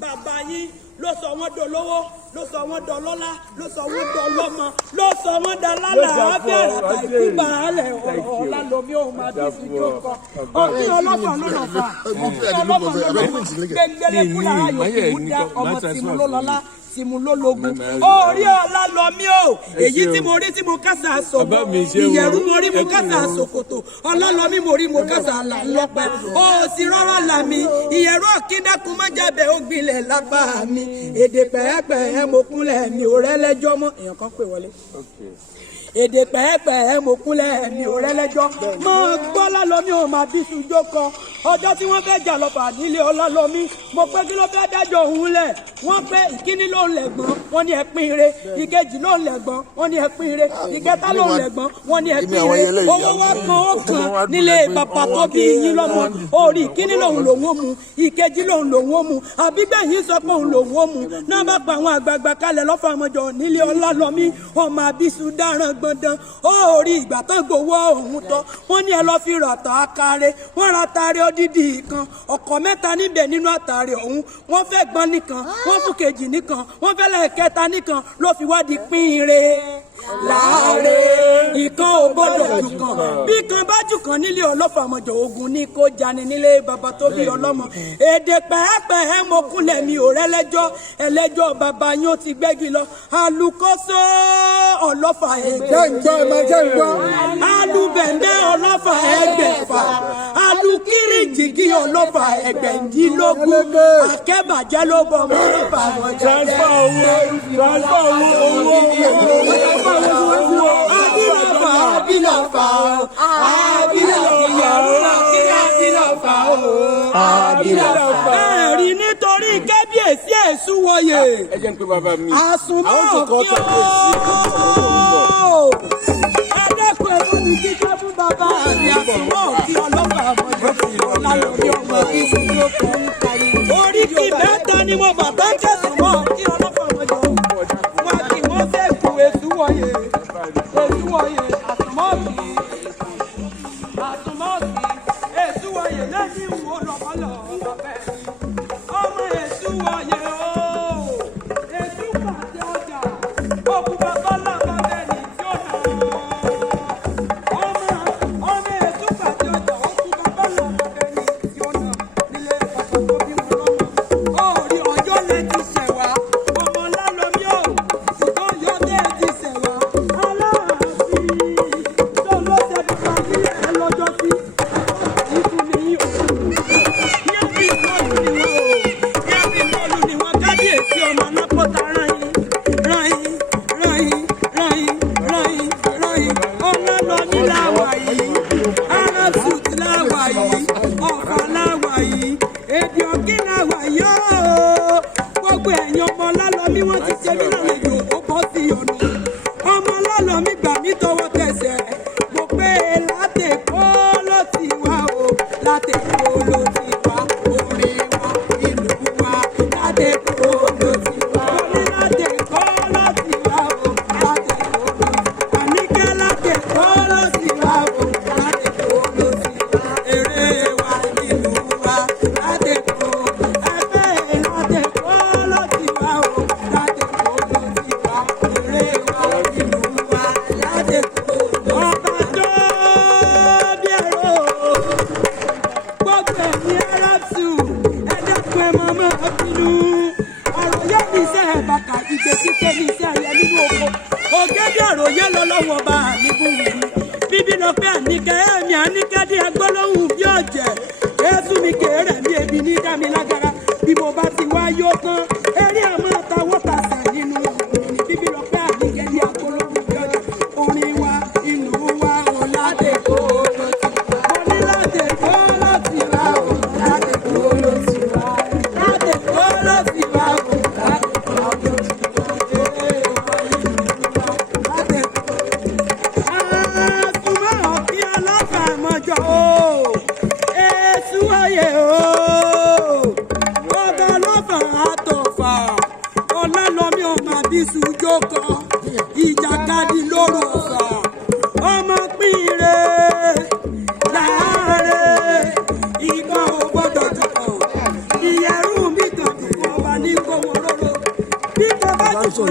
bàbá yín ló sọ wọ́n dolówó ló sọ wọ́n dọlọ́lá ló sọ wọ́n dọlọ́mọ ló sọ wọ́n dalálà abẹ́rẹ́ àìkú bàálẹ̀ ọ̀la lomi òun máa bí sí jó kan ọtí ọlọ́fà lọ́nà fà ọtí ọlọ́fà lọ́nà fà gbẹngbẹlẹ kúlà ayò kúdà ọmọ tìmú ló lọ́lá tìmú ló lógun orí ọ̀la lomi o èyí tí mo rí tí mo kásá sọ̀gbọ́ ìyẹ̀rú mo rí mo kásá sòkòtò ọ̀la lomi mo rí mo kásá là lọ́pẹ́ ó sì rọ́rọ́ là mí ìyẹ̀rú ọ̀kíndàkùn má jábẹ́ ó gbilẹ̀ lápá mi èdè pẹ́ẹ́pẹ́ẹ́ mo kúnlẹ̀ mi ò rẹ́lẹ́jọ́ mọ́ èèyàn kan pè wọlé èdè pẹ́ẹ́pẹ́ẹ́ mo kúnlẹ̀ mi ò rẹ́lẹ́jọ́ mọ́ gbọ́lá lọ́mí ò máa bí sùjó kan ọjọ́ tí wọ́n fẹ́ jà lọ́fà nílé ọlá lọ́mí mo pé kí ló fẹ́ dájọ́ òun lẹ̀ wọ́n pé ìkíní ló ń lẹ̀gbọ́n wọ́n ní ẹ̀pín ire ìkejì ló ń lẹ̀gbọ́n wọ́n ní ẹ̀pín ire ìkẹta ló ń lẹ̀gbọ́n wọ́n ní ẹ̀pín ire owó wá kan ó kan nílé bàbá tó bí yín lọ́mọ orí ìkíní lòun lòun ó mu ìkejì lòun lòun ó mu àbígbẹ̀yìn sọ pé òun lòun ó mu náà bá pa àwọn àgbààgbà kalẹ̀ lọ́fà ọmọjọ nílé ọlá lọ́mí ọmọ àbísù dáràn gbọ̀ndàn ó rí ìgbà tán gbowó òun tọ́ wọ́n ní ẹ lọ́ọ́ fi ràtà àkàrẹ wọ́n ra tààrẹ odidi kan ọkọ̀ mẹ́ta níbẹ̀ nínú àtàrẹ ọ̀hún wọ́n fẹ́ gbọ́n nìkan wọ́n fún kejì nìkan wọ́n fẹ́ lẹ́ẹ̀kẹta nìkan ló fi wádìí pín ire láàárẹ̀ ìkan ò gbọ́dọ̀ jù kan bí kan bá jù kan nílé ọlọ́fà ọmọjọ ogun ní kó jani nílé bàbá tó bí ọlọ́mọ èdè pẹ́ẹ́pẹ́ẹ́ mo kúnlẹ̀ mi ò rẹ́lẹ́jọ́ ẹlẹ́jọ́ bàbá yín ó ti gbẹ́gi lọ alùkóso ọlọ́fà ẹgbẹ́ alùbẹ̀ndẹ́ ọlọ́fà ẹgbẹ̀fà alùkìrìjìgì ọlọ́fà ẹgbẹ̀ndínlógún akẹ́bàjẹ́ ló bọ̀ mọ́ ọlọ́fà ọmọjọ ẹ̀rí nítorí kábíyèsí èṣù wọ̀nyẹ. ẹ jẹ́ ń pè bàbá mi. àsùnmọ́ kí ó. ẹ dẹ́kun ẹ̀rọ ní kíkẹ́ fún bàbá mi àsùnmọ́ kí ọlọ́pàá ọmọdé ọ̀làlórí ọmọ bí sùúrù kan ń parí. orí kì mẹ́ta ni mo bàbá kẹsùn mọ́ kí ọlọ́pàá ọmọdé wá kí wọ́n fẹ́ kú èṣù wọ̀nyẹ. èṣù wọ̀nyẹ àsùnmọ́ kí èṣù wọ̀nyẹ lẹ́yìn ìwò lọ́kọ́lọ́ ọ̀bẹ ọmọ èṣù wọ̀nyẹ o èṣù pàṣẹ ọjà òkú bàbá làbà bẹ́ẹ̀ni tí ó nà ọmọ èṣù pàṣẹ ọjà òkú bàbá làbà bẹ́ẹ̀ni tí ó nà nílé bàbá tó bí wọn lọ́mọ orí ọjọ́ lẹ́tí ṣẹ̀wá ọmọ lálọ́mí ò ṣùgbọ́n yọ lẹ́tí ṣẹ̀wá aláàfin tó ló ṣe bàbá nílẹ̀ ẹ lọ́jọ́ sí ìfúnni òkú yẹ́bí bọ́ọ̀lù ni wọ́n kábíyèsí ọmọ alápọ̀tà ráyìn ọlọ́lọ́ní láwà yìí arásùt láwà yìí ọ̀fà láwà yìí èdè ọ̀gí láwà yìí ooo gbogbo ẹ̀yin ọmọ lálọ́mí wọ́n ti ṣe mí lálejò ó bọ́ sí ọ̀nà ọmọ lálọ́mí gbà mí tọwọ́ tẹsẹ̀ mo pé látẹ̀kọ́ ló ti wá o látẹ̀kọ́ ló ti wá orin wa ìlú wa látẹ̀kọ́ ló ti wá orin látẹ̀kọ́ ló ti wá o látẹ̀kọ́ ló ti wá àníkẹ́ látẹ̀kọ́ ló ti wá o látẹ̀kọ́ ló ti wá èrè wa ìlú wa látẹ̀kọ́ ẹgbẹ́ látẹ̀kọ́ ló ti wá o látẹ̀kọ́ ló ti wá èrè wa ìlú wa látẹ̀kọ́ ọba tó bí ẹ̀rọ gbogbo ẹ̀mí aráàtù ẹ̀dẹ́kun ẹ̀ máa máa bínú àròyé ní iṣẹ́ ẹ̀ bàkà ìgbé kíkẹ́ ní iṣẹ́ ẹ̀yẹ nínú oko ògèdè àròyé lọ́lọ́wọ́ bá àníbùwù bíbí lọ pé àníkẹ́ ẹ̀mí àníkẹ́ dé agbọ́lọ́hùn bí ọ̀jẹ̀ èésù mi kéré mi èmi ní dámi lágara bí mo bá ti wá yó tán eré àmọ́ àtàwọ́ tàṣà nínú òní bíbí lọ pé àníkẹ́ dé agbọ́lọ́hùn bí ọ̀jẹ̀ orin wa ìlú wa ò ládẹ́kọ̀ọ́ ló ti wá oní ládẹ́kọ̀ọ́ ló ti wá ò ládẹ́kọ̀ọ́ ló ti wá ládẹ́kọ̀ọ́ ló ti wá ò ládẹ́kọ̀ọ́ ló ti wá àtúmọ̀ kí ọlọ́pàá mọ́jọ́ o èṣù ayé o ọba ọlọ́pàá àtọ̀fà ọlọ́lọ́mí ọmọ àbísù jókòó ìjàkadì lóru ọ̀fà ọmọ pínre láàárẹ̀ ìkan ò gbọ́dọ̀ jùkọ̀ ìyẹ̀rù mi kan ẹ̀fọn